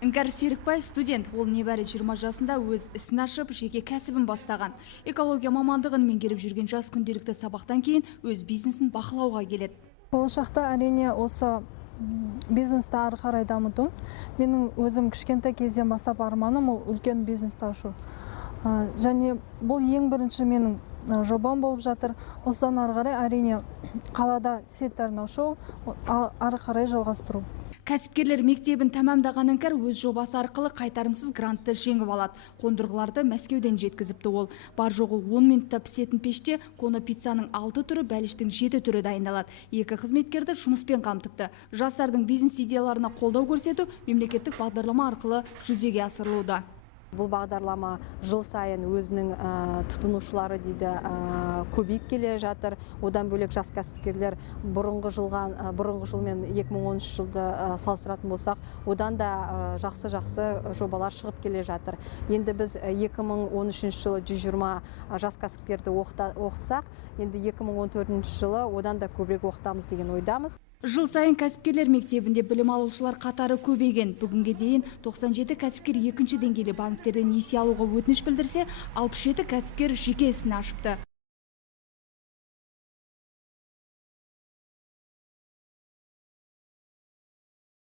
Іңкәр Серікбай студент, ол небәрі 20 жасында өз ісін ашып, жеке кәсібін бастаған. Экология мамандығын меңгеріп жүрген жас күнделікті сабақтан кейін өз бизнесін бақылауға келеді. Болашақта әрине осы бизнесті ары қарай дамыту. Менің өзім кішкентай кезден бастап арманым ол үлкен бизнесті ашу. Және бұл ең бірінші менің жобам болып жатыр. Осыдан ары қарай әрине қалада сеттарын ашу, ары қарай жалғастыру. Кәсіпкерлер мектебін тәмамдаған Іңкәр өз жобасы арқылы қайтарымсыз грантты жеңіп алады. Қондырғыларды Мәскеуден жеткізіпті ол. Бар жоғы 10 минутта пісетін пеште коно пиццаның 6 түрі, бәліштің 7 түрі дайындалады. Екі қызметкерді жұмыспен қамтыпты. Жастардың бизнес идеяларына қолдау көрсету мемлекеттік бағдарлама арқылы жүзеге асырылуда. Бұл бағдарлама жыл сайын өзінің тұтынушылары дейді көбейіп келе жатыр. Одан бөлек жас кәсіпкерлер бұрынғы жылмен 2013 жылды салыстыратын болсақ, одан да жақсы жобалар шығып келе жатыр. Енді біз 2013 жылы 120 жас кәсіпкерді оқытсақ, енді 2014 жылы одан да көбірек оқытамыз деген ойдамыз. Жыл сайын кәсіпкерлер мектебінде білім алушылар қатары көбейген. Бүгінге дейін 97 кәсіпкер екінші деңгейлі банктерден несие алуға өтініш білдірсе, 67 кәсіпкер жеке ісін ашыпты.